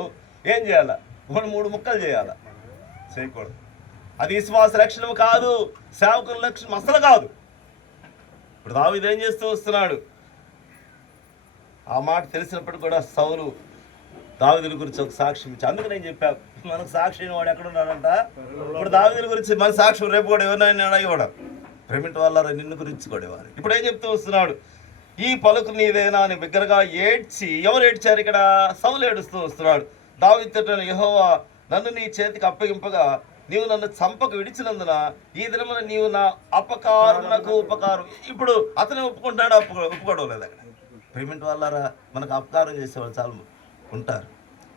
ఏం చేయాలా? 3 ముక్కలు చేయాలా? చేయకూడదు. అది విశ్వాస లక్షణం కాదు, సేవకుల లక్షణం అసలు కాదు. ఇప్పుడు దావీదు ఏం చేస్తూ వస్తున్నాడు? ఆ మాట తెలిసినప్పుడు కూడా సౌలు దావీదుల గురించి ఒక సాక్ష్యం ఇచ్చి, అందుకు నేను చెప్పాను మనకు సాక్షి వాడు ఎక్కడున్నాడంట. ఇప్పుడు దావీదుల గురించి మన సాక్ష్యం రేపు కూడా ఎవరైనా అడిగేవాడు, ప్రేమిటి వాళ్ళ నిన్ను గురించి కొడేవారు. ఇప్పుడు ఏం చెప్తూ వస్తున్నాడు? ఈ పలుకు నీదేనా అని బిగ్గరగా ఏడ్చి, ఎవరు ఏడ్చారు ఇక్కడ? సౌలు ఏడుస్తూ వస్తున్నాడు. దావీదుతో, యెహోవా నన్ను నీ చేతికి అప్పగింపగా నీవు నన్ను చంపక విడిచినందున ఈ దినమున నీవు నా అపకారమునకు ఉపకారం. ఇప్పుడు అతనే ఒప్పుకుంటాడు, ఒప్పుకోవడం లేదు. అక్కడ ప్రేమిటి వాళ్ళారా, మనకు అపకారం చేసేవాళ్ళు చాలా ఉంటారు.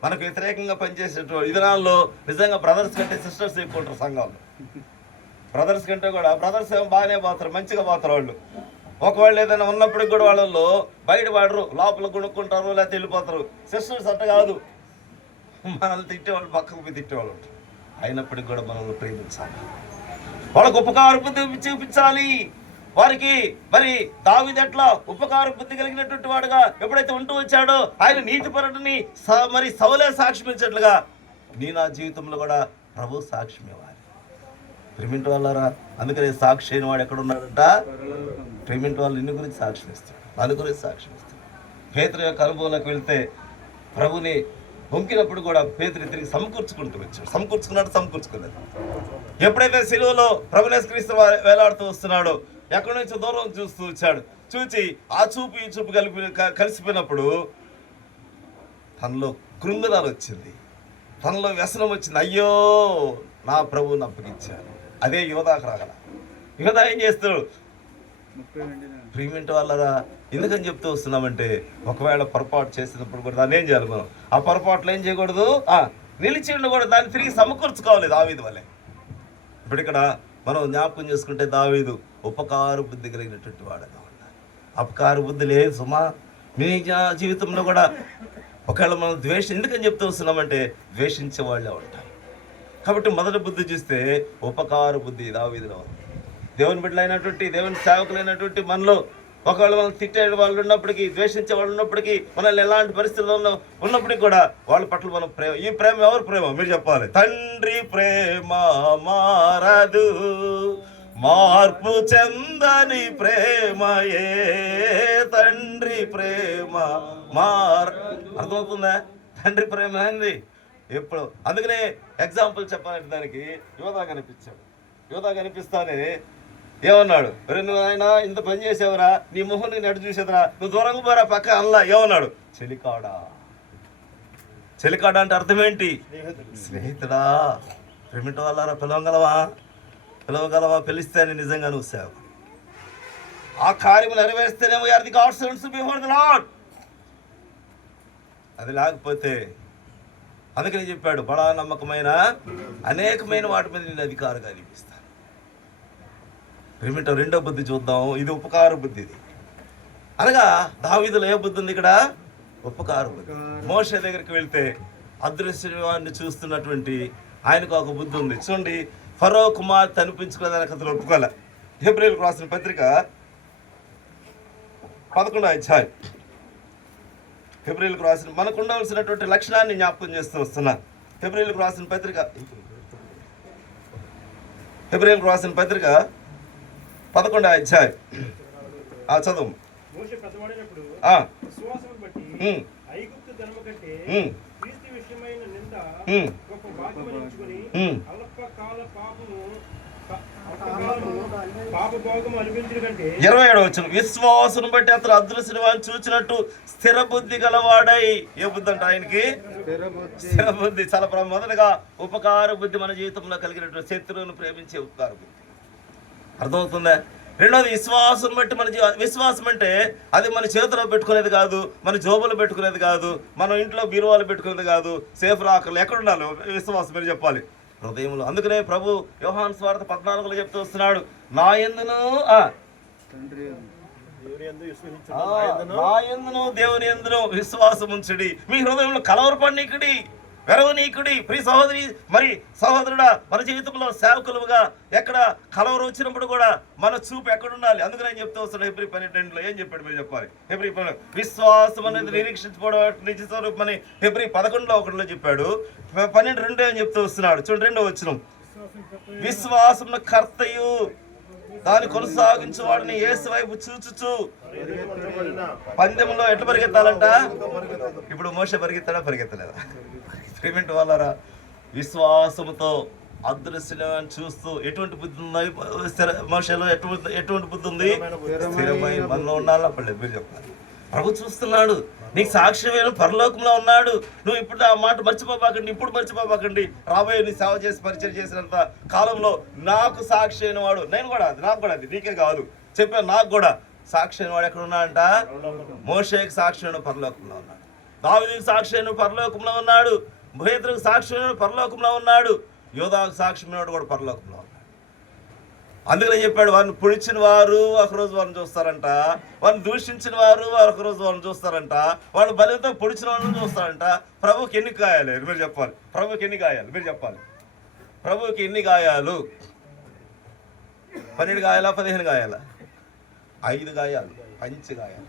మనకు వ్యతిరేకంగా పనిచేసేటోళ్ళు. ఈ దినాల్లో నిజంగా బ్రదర్స్ కంటే సిస్టర్స్ ఎక్కువ ఉంటారు సంఘాల్లో. బ్రదర్స్ కంటే కూడా బ్రదర్స్ ఏమో బాగానే పోతారు, మంచిగా పోతారు వాళ్ళు. ఒకవేళ ఏదైనా ఉన్నప్పటికి కూడా వాళ్ళల్లో బయట వాడరు, లోపల కొనుక్కుంటారు, లేకపోతే వెళ్ళిపోతారు. సిస్టర్స్ అట్ట కాదు, మనల్ని తిట్టేవాళ్ళు పక్కకు పోయి తిట్టేవాళ్ళు ఉంటారు. అయినప్పటికీ కూడా మనల్ని ప్రేమించాలి, వాళ్ళకు ఉపకార బుద్ధి చూపించాలి. వారికి మరి దావీదు ఎట్లా ఉపకార బుద్ధి కలిగినటువంటి వాడుగా ఎప్పుడైతే ఉంటూ వచ్చాడో, ఆయన నీతిపరుడిని మరి సౌలే సాక్ష్యం ఇచ్చేట్లుగా నా జీవితంలో కూడా ప్రభు సాక్ష్యం ఇవ్వాలి. ప్రేమింటి వాళ్ళారా, అందుకని సాక్షి అయిన వాడు ఎక్కడున్నాడంట? ప్రేమింటి వాళ్ళు నిన్ను గురించి సాక్ష్యం ఇస్తాడు, నన్ను గురించి సాక్ష్యం ఇస్తాడు. పేతురు యొక్క అనుభవంలోకి వెళ్తే ప్రభుని పొంకినప్పుడు కూడా పేతురు తిరిగి సమకూర్చుకుంటూ వచ్చాడు. సమకూర్చుకున్నాడు. ఎప్పుడైతే సిలువలో ప్రభునేశ్వరీస్తు వేలాడుతూ వస్తున్నాడో, ఎక్కడి నుంచో దూరం చూస్తూ వచ్చాడు. చూచి ఆ చూపు ఈ చూపు కలిసిపోయినప్పుడు తనలో కృంగుదల వచ్చింది, తనలో వ్యసనం వచ్చింది. అయ్యో, నా ప్రభువుని అప్పగించాను. అదే యోధాకు రాగల. యోధా ఏం చేస్తాడు? ప్రేమింటి వాళ్ళరా, ఎందుకని చెప్తూ వస్తున్నామంటే, ఒకవేళ పొరపాటు చేసినప్పుడు కూడా దాన్ని ఏం చేయాలి? మనం ఆ పొరపాట్లు ఏం చేయకూడదు, నిలిచి ఉండకూడదు, దాన్ని తిరిగి సమకూర్చుకోవాలి దావీదు వల్లే. ఇప్పుడు ఇక్కడ మనం జ్ఞాపకం చేసుకుంటే దావీదు ఉపకార బుద్ధి కలిగినటువంటి వాడుగా ఉన్నారు. అపకార బుద్ధి లేదు సుమా మీ జీవితంలో కూడా. ఒకవేళ మనం ఎందుకని చెప్తూ వస్తున్నామంటే, ద్వేషించే వాళ్ళే ఉంటారు. కాబట్టి మొదటి బుద్ధి చూస్తే ఉపకార బుద్ధి దావీదులో ఉంది. దేవుని బిడ్డలైనటువంటి, దేవుని సేవకులైనటువంటి మనలో ఒకవేళ మనం తిట్టే వాళ్ళు ఉన్నప్పటికీ, ద్వేషించే వాళ్ళు ఉన్నప్పటికీ, మనల్ని ఎలాంటి పరిస్థితుల్లో ఉన్నప్పటికీ కూడా వాళ్ళ పట్ల మనం ప్రేమ, ఈ ప్రేమ ఎవరు ప్రేమ మీరు చెప్పాలి. తండ్రి ప్రేమ మారదు, మార్పు చెందని ప్రేమయే తండ్రి ప్రేమ అర్థమవుతుందా? తండ్రి ప్రేమ ఏంది ఎప్పుడు. అందుకనే ఎగ్జాంపుల్ చెప్పాలంటే దానికి యోధా కనిపించాడు. యోధా కనిపిస్తానే ఏమన్నాడు, నువ్వు ఆయన ఇంత పని చేసావురా, నీ మొహం నేను ఎటు చూసేదిరా, నువ్వు దూరంగా పోరా పక్క అల్లా. ఏమన్నాడు? చెలికాడా. చెలికాడా అంటే అర్థం ఏంటి? స్నేహితుడా. ప్రేమిట వాళ్ళారా, పిలవగలవా? పిలిస్తే నిజంగా నువ్వు సేవ, ఆ కార్యము నెరవేరిస్తేనేమో are the God sons before the Lord. అది లేకపోతే అందుకని చెప్పాడు, బడా నమ్మకమైన అనేకమైన వాటి మీద నేను అధికారంగా అనిపిస్తాను. ప్రేమిట రెండో బుద్ధి చూద్దాం. ఇది ఉపకార బుద్ధి. ఇది అనగా దావీదులో ఏ బుద్ధి ఉంది ఇక్కడ? ఉపకార బుద్ధి. మోషే దగ్గరికి వెళ్తే అదృశ్యాన్ని చూస్తున్నటువంటి ఆయనకు ఒక బుద్ధి ఉంది. చూడండి, ఫరో కుమార్తె అనిపించుకోలేదని అతను ఒప్పుకోలే. హెబ్రీయులకు రాసిన పత్రిక 11వ అధ్యాయం. హెబ్రీయులకు రాసిన మనకు ఉండవలసినటువంటి లక్షణాన్ని జ్ఞాపకం చేస్తూ వస్తున్నా. హెబ్రీయులకు రాసిన పత్రిక 11వ అధ్యాయం చదువు. మోషే పెద్దవాడైనప్పుడు విశ్వాసమును బట్టి ఐగుప్తు ధనము కంటే క్రీస్తు విషయమైన నింద గొప్ప భాగ్యమని ఎంచుకొని అల్పకాల పాపభోగము అనిపించిన కంటే 27వ వచనం, విశ్వాసును బట్టి అతను అదృశ్యవాన్ని చూచినట్టు స్థిర బుద్ధి గలవాడై. ఏ బుద్ధి అంటే ఆయనకి? స్థిర బుద్ధి. చాలా మొదటగా ఉపకార బుద్ధి మన జీవితంలో కలిగినటువంటి శత్రువును ప్రేమించే ఉపకార బుద్ధి. అర్థమవుతుందా? రెండోది విశ్వాసం బట్టి విశ్వాసం అంటే అది మన చేతిలో పెట్టుకునేది కాదు, మన జోబులో పెట్టుకునేది కాదు, మన ఇంట్లో బీరువాలు పెట్టుకునేది కాదు. సేఫ్ రాకర్లు ఎక్కడ ఉండాలి? విశ్వాసం మీరు చెప్పాలి, హృదయంలో. అందుకనే ప్రభు యోహాను సువార్త 14లో చెప్తూ వస్తున్నాడు, నా యందును దేవుని యందును విశ్వాసం ఉంచుడి, మీ హృదయంలో కలవరపడనీకుడి, వెరవనీకుడి. ప్రియ సహోదరి, మరి సహోదరుడా, మన జీవితంలో సేవకులుగా ఎక్కడ కలవరం వచ్చినప్పుడు కూడా మన చూపు ఎక్కడ ఉండాలి? అందుకని నేను చెప్తూ వస్తున్నాడు. హెబ్రీ 12లో ఏం చెప్పాడు మీరు చెప్పాలి? హెబ్రీ 12 విశ్వాసం అనేది నిరీక్షించుకోవడం నిజ స్వరూపమని హెబ్రీ 11లో 1లో చెప్పాడు. 12:2 అని చెప్తూ వస్తున్నాడు. చూడండి, 2వ వచనం, విశ్వాసం కర్తయు దాన్ని కొనసాగించేవాడిని యేసు వైపు చూచుచు పందెంలో ఎట్లా పరిగెత్తాలంట? ఇప్పుడు మోషే పరిగెత్తలేదా? ప్రేమింటి వాళ్ళరా, విశ్వాసముతో అదృశ్యాన్ని చూస్తూ ఎటువంటి బుద్ధి ఉంది మోషేలో? ఎటువంటి బుద్ధి ఉంది? స్థిరమైన మనలో ఉండాలా? పడలేదు మీరు చెప్పాలి. ప్రభు చూస్తున్నాడు, నీకు సాక్ష్యమైన పరలోకంలో ఉన్నాడు. నువ్వు ఇప్పుడు ఆ మాట మర్చిపోబాకండి, ఇప్పుడు మర్చిపోబాకండి. రాబోయే నీ సేవ చేసి పరిచయం చేసినంత కాలంలో నాకు సాక్షి అయిన వాడు, నాకు కూడా అది నీకే కాదు చెప్పాను, నాకు కూడా సాక్షి అయిన వాడు ఎక్కడ ఉన్నాడంట? మోషేకి సాక్షి అయిన పరలోకంలో ఉన్నాడు, దావీదుకు సాక్షి అయిన పరలోకంలో ఉన్నాడు, పేతురుకు సాక్షి అయిన పరలోకంలో ఉన్నాడు, యోధాకు సాక్షి అయినవాడు కూడా పరలోకంలో ఉన్నాడు. అందుకనే చెప్పాడు, వారిని పొడిచిన వారు ఒకరోజు వారిని చూస్తారంట, వారిని దూషించిన వారు ఒకరోజు వారిని చూస్తారంట, వాళ్ళు బలంతో పొడిచిన వాళ్ళని చూస్తారంట. ప్రభుకి ఎన్ని గాయాలు మీరు చెప్పాలి? ప్రభుకి ఎన్ని గాయాలు మీరు చెప్పాలి? ప్రభుకి ఎన్ని గాయాలు? 12 గాయాలా 15 గాయాలా? 5 గాయాలు, పంచి గాయాలు.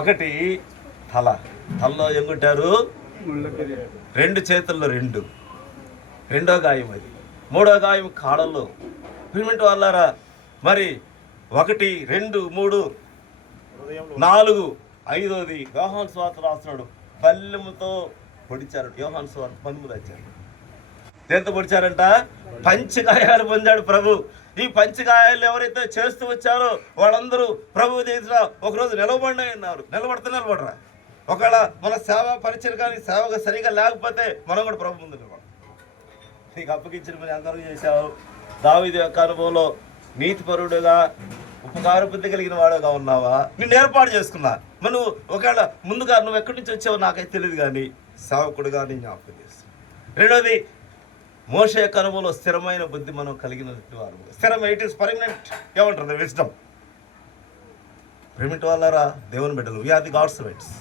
ఒకటి తలలో ఎంగుంటారు, 2 చేతుల్లో 2, రెండో గాయం అది. 3వ గాయం కాళ్ళల్లో. పిలిమింటి వాళ్ళారా, మరి 1, 2, 3, 4, 5వది యోహాను సువార్త రాస్తున్నాడు, బల్లెముతో పొడిచారు. యోహాను సువార్త 13 వచ్చారు. దేంతో పొడిచారంట? పంచగాయాలు పొందాడు ప్రభు. ఈ పంచగాయాలు ఎవరైతే చేస్తూ వచ్చారో వాళ్ళందరూ ప్రభు దగ్గర ఒకరోజు నిలబడి ఉన్నారు. నిలబడరా? ఒకవేళ మన సేవ పరిచయం కానీ సేవగా సరిగా లేకపోతే మనం కూడా ప్రభు ముందు నిలబడతాం. నీకు అప్పగించిన పని అందరూ చేశావు. దావీదు యొక్క అనుభవంలో నీతిపరుడుగా ఉపకార బుద్ధి కలిగిన వాడుగా ఉన్నావా? నిన్ను ఏర్పాటు చేసుకున్నా. మరి నువ్వు ఒకవేళ ముందుగా నువ్వు ఎక్కడి నుంచి వచ్చావో నాకైతే తెలియదు, కానీ సేవకుడుగా నేను జ్ఞాపకం చేస్తాను. రెండోది, మోషే యొక్క అనుభవంలో స్థిరమైన బుద్ధి మనం కలిగినట్టు అనుభవం. స్థిరమైన, ఇట్ ఈస్ పర్మనెంట్. ఏమంటుంది? విజ్డమ్. ప్రేమిటి వాళ్ళారా, దేవుని బిడ్డలు, we are the God's rights.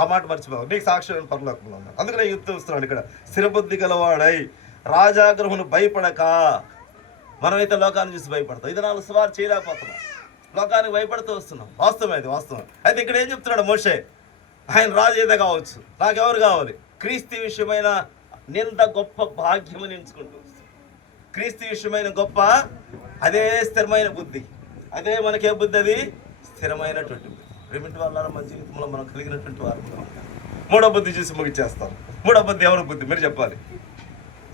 ఆ మాట మర్చిపోవు. నీకు సాక్ష్యం పరలోకంలో ఉన్నాడు. అందుకనే యుద్ధం వస్తున్నాడు ఇక్కడ. స్థిరబుద్ధి గలవాడై రాజాగ్రహమును భయపడక. మనమైతే లోకాన్ని చూసి భయపడతాం. ఇది 4 సవారు చేయలేకపోతున్నాం. లోకానికి భయపడుతూ వస్తున్నాం. వాస్తవం, అది వాస్తవం. అయితే ఇక్కడ ఏం చెప్తున్నాడు మోషే? ఆయన రాజు ఏదో కావచ్చు, నాకెవరు కావాలి? క్రీస్తు విషయమైన నింత గొప్ప భాగ్యము ఎంచుకుంటూ వస్తాం. క్రీస్తు విషయమైన గొప్ప అదే స్థిరమైన బుద్ధి, అదే మనకే బుద్ధి, అది స్థిరమైనటువంటి బుద్ధి. ప్రేమిటి వాళ్ళ మన జీవితంలో మనం కలిగినటువంటి వారు. మూడో బుద్ధి చూసి ముగిచ్చేస్తాను. మూడో బుద్ధి ఎవరి బుద్ధి మీరు చెప్పాలి?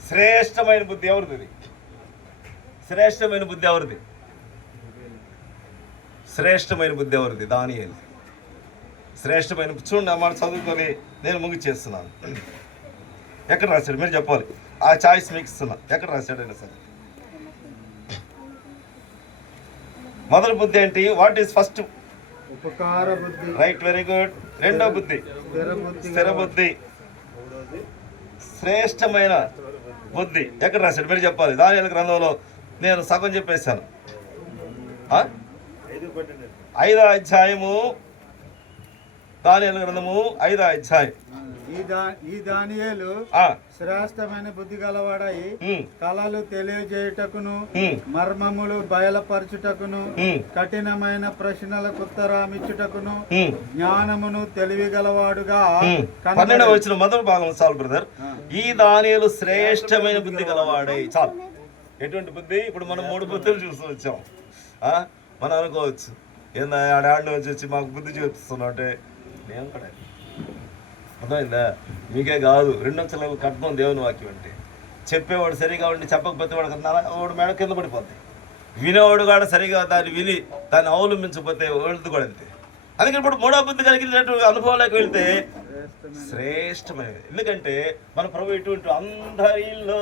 శ్రేష్టమైన బుద్ధి ఎవరిది? శ్రేష్టమైన బుద్ధి ఎవరిది? శ్రేష్టమైన బుద్ధి ఎవరిది? దానియేలు. శ్రేష్టమైన చూడండి, మనం చదువుకొని నేను ముగిచ్చేస్తున్నాను. ఎక్కడ రాశాడు మీరు చెప్పాలి? ఆ చాయిస్ మీకు ఇస్తున్నా. ఎక్కడ రాశాడైనా సరే. మొదటి బుద్ధి ఏంటి? What is first? ఉపకార బుద్ధి. Right, very good. రెండో బుద్ధి స్థిర బుద్ధి. శ్రేష్టమైన బుద్ధి ఎక్కడ రాశాడు మీరు చెప్పాలి? దానియేలు గ్రంథంలో నేను సగం చెప్పేశాను. 5వ అధ్యాయము, దానియేలు గ్రంథము 5వ అధ్యాయం. ఈ దానియేలు శ్రేష్టమైన బుద్ధి గలవాడై కళలు తెలియజేయుటకును మర్మములు బయలుపరచుటకును కఠినమైన ప్రశ్నలకు ఉత్తరమిచ్చుటకును జ్ఞానమును తెలివి గలవాడుగా. 12వ వచనం మొదటి భాగం చాలు బ్రదర్. ఈ దానియేలు శ్రేష్టమైన బుద్ధి గలవాడై. చాలు. ఎటువంటి బుద్ధి? ఇప్పుడు మనం 3 బుద్ధులు చూస్తూ వచ్చాం. మనం అనుకోవచ్చు, ఏందా ఆడాడిని వచ్చి మాకు బుద్ధి చూపిస్తున్నావు అంటే, నేను కూడా అర్థమైందా? మీకే కాదు, 2 అక్షరాలు కట్నం దేవుని వాక్యం అంటే. చెప్పేవాడు సరిగా ఉండి చెప్పకపోతే వాడు మెడ కింద పడిపోతాయి. వినేవాడు కూడా సరిగా దాన్ని విని దాన్ని అవలంబించకపోతే వాడిది కూడా అంతే. అందుకే ఇప్పుడు మూడో బుద్ధి కలిగినటువంటి అనుభవంలోకి వెళ్తే శ్రేష్టమైనది. ఎందుకంటే మన ప్రభు ఇటువంటి అందరిలో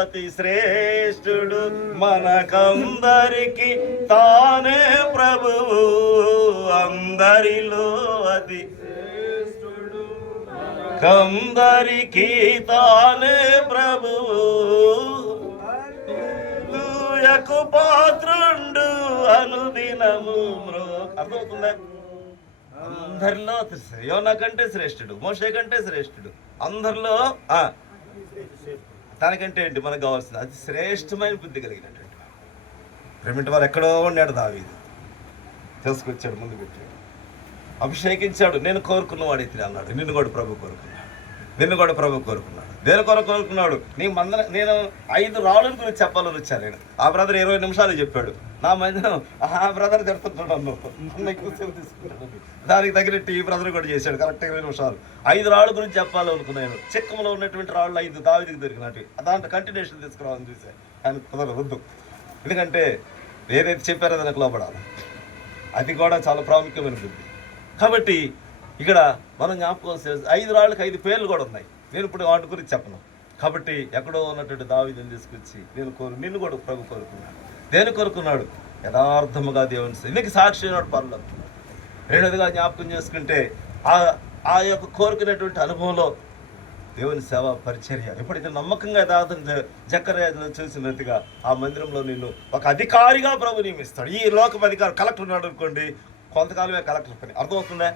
అతి శ్రేష్ఠుడు, మనకందరికి తానే ప్రభువు, అందరిలో అతి కందరికి తానే ప్రభువు, లూయకు పాత్రుండు అనుదినము. అర్థమవుతుందా? అందరిలో యోనా కంటే శ్రేష్ఠుడు, మోషే కంటే శ్రేష్ఠుడు, అందరిలో తనకంటే ఏంటి మనకు కావాల్సింది? అది శ్రేష్టమైన బుద్ధి కలిగినటువంటి ప్రేమిటి వారు. ఎక్కడో ఉన్నాడు దావీదు, తీసుకొచ్చాడు, ముందు పెట్టాడు, అభిషేకించాడు. నేను కోరుకున్నవాడు ఇతని అన్నాడు. నిన్ను కూడా ప్రభు కోరుకున్నాడు, నిన్ను కూడా ప్రభు కోరుకున్నాడు. దేని కొరకు కోరుకున్నాడు? నేను 5 రాళ్ళ గురించి చెప్పాలని వచ్చాను. నేను ఆ బ్రదర్ 20 నిమిషాలు చెప్పాడు. నా మధ్య ఆ బ్రదర్ తిడుతుంటాడు, నన్ను ఎక్కువసేపు తీసుకుంటాడు. దానికి తగినట్టు ఈ బ్రదర్ కూడా చేశాడు. కరెక్ట్ 20 నిమిషాలు 5 రాళ్ళ గురించి చెప్పాలనుకున్నాను. చెక్కములో ఉన్నటువంటి రాళ్ళు 5 దావీదుకి దొరికినట్టు. దాంట్లో కంటిన్యూషన్ తీసుకురావాలని చూశాను. ఆయన కుదరవద్దు. ఎందుకంటే ఏదైతే చెప్పారో దానికి లోపడాలి. అది కూడా చాలా ప్రాముఖ్యమైన బుద్ధి. కాబట్టి ఇక్కడ మనం జ్ఞాపకం 5 రాళ్ళకి 5 పేర్లు కూడా ఉన్నాయి. నేను ఇప్పుడు వాటి గురించి చెప్పను. కాబట్టి ఎక్కడో ఉన్నటువంటి దావీదుని తీసుకొచ్చి నిన్ను కూడా ప్రభు కోరుకున్నాడు. దేని కోరుకున్నాడు? యథార్థముగా దేవుని నీకు సాక్షి అయినాడు పనులు. రెండోదిగా జ్ఞాపకం చేసుకుంటే ఆ యొక్క కోరుకునేటువంటి అనుభవంలో దేవుని సేవ పరిచర్య. ఎప్పుడైతే నమ్మకంగా యథార్థంగా జకర్యా చూసినట్టుగా ఆ మందిరంలో నిన్ను ఒక అధికారిగా ప్రభు నియమిస్తాడు. ఈ లోకం అధికారి కలెక్టర్ ఉన్నాడు అనుకోండి, కొంతకాలమే కలెక్టర్ పని. అర్థమవుతుందా?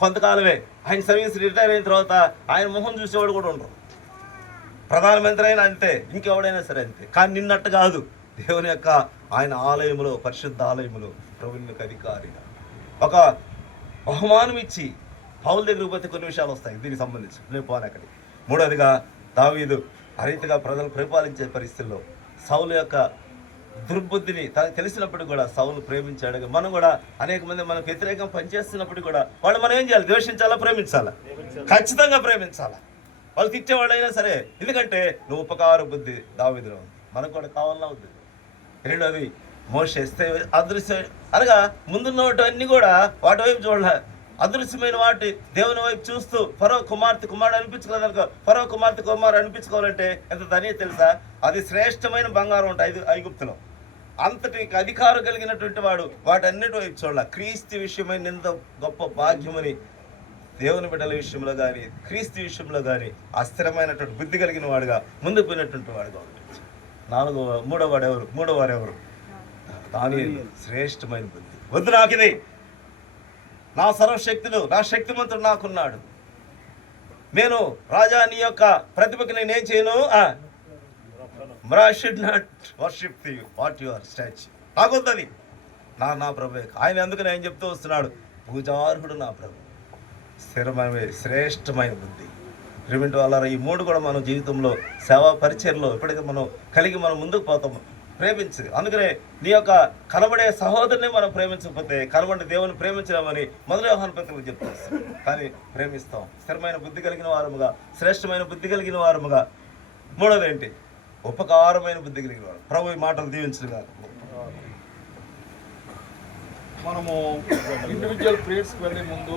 కొంతకాలమే. ఆయన సర్వీస్ రిటైర్ అయిన తర్వాత ఆయన మొహం చూసేవాడు కూడా ఉండరు. ప్రధానమంత్రి అయినా అంతే, ఇంకెవడైనా సరే అంతే. కానీ నిన్నట్టు కాదు. దేవుని యొక్క ఆయన ఆలయంలో, పరిశుద్ధ ఆలయంలో ప్రభువునికి అధికారిగా ఒక బహుమానం ఇచ్చి పౌలు దగ్గరికి పోతే కొన్ని విషయాలు వస్తాయి దీనికి సంబంధించి. నేను పోను అక్కడికి. మూడవదిగా దావీదు ఆ రీతిగా ప్రజలు పరిపాలించే పరిస్థితుల్లో సౌలు యొక్క దుర్బుద్ధిని తనకు తెలిసినప్పుడు కూడా సౌలు ప్రేమించాడు. మనం కూడా అనేక మంది మనకు వ్యతిరేకంగా పనిచేస్తున్నప్పుడు కూడా వాళ్ళు మనం ఏం చేయాలి? ద్వేషించాలా? ప్రేమించాలా? ఖచ్చితంగా ప్రేమించాలా. వాళ్ళు తిట్టేవాళ్ళు అయినా సరే. ఎందుకంటే నువ్వు ఉపకార బుద్ధి దావీదులో ఉంది. మనకు కూడా కావాలన్నా ఉంది. రెండోది మోషే అదృశ్య అనగా ముందున్నవన్నీ కూడా వాటి వైపు చూడాలి. అదృశ్యమైన వాటి దేవుని వైపు చూస్తూ ఫరో కుమారుడు అనిపించుకోవాలనుకో. ఫరో కుమారు అనిపించుకోవాలంటే ఎంత ధనియ తెలుసా? అది శ్రేష్టమైన బంగారం ఉంటుంది ఐగుప్తులో. అంతటి అధికారం కలిగినటువంటి వాడు వాటన్నిటి వైపు చూడాలి. క్రీస్తు విషయమైన ఎంత గొప్ప భాగ్యమని దేవుని బిడ్డల విషయంలో కానీ క్రీస్తు విషయంలో కానీ అస్థిరమైనటువంటి బుద్ధి కలిగిన వాడుగా ముందుకు పోయినటువంటి వాడుగా ఉంటుంది. మూడోవారు ఎవరు? దానియేలు. శ్రేష్టమైన బుద్ధి. వద్దు నాకు ఇది, నా సర్వశక్తుడు, నా శక్తిమంతుడు నాకున్నాడు. నేను రాజా నీ యొక్క ప్రతిభకి నేనేం చేయను. I should not worship you, what you are statue. నాకొద్దది. నా ప్రభు ఆయన అందుకని ఆయన చెప్తూ వస్తున్నాడు, పూజార్హుడు నా ప్రభు, స్థిరమైన శ్రేష్టమైన బుద్ధి. ప్రేమింటి వాళ్ళ ఈ మూడు కూడా మన జీవితంలో సేవా పరిచర్లో ఎప్పటికీ మనం కలిగి మనం ముందుకు పోతాము. ప్రేమించు. అందుకనే నీ యొక్క కనబడే సహోదరుని మనం ప్రేమించకపోతే కనబడి దేవుని ప్రేమించలేమని మొదటి యోహాను పత్రికలో చెప్తాం. కానీ ప్రేమిస్తాం. స్థిరమైన బుద్ధి కలిగిన వారముగా, శ్రేష్టమైన బుద్ధి కలిగిన వారముగా. మూడోది ఏంటి? ఉపకారమైన బుద్ధి కలిగిన వారు. ప్రభు ఈ మాటలు దీవించగా. మనము ఇండివిజువల్ ప్రేయర్స్కి వెళ్ళే ముందు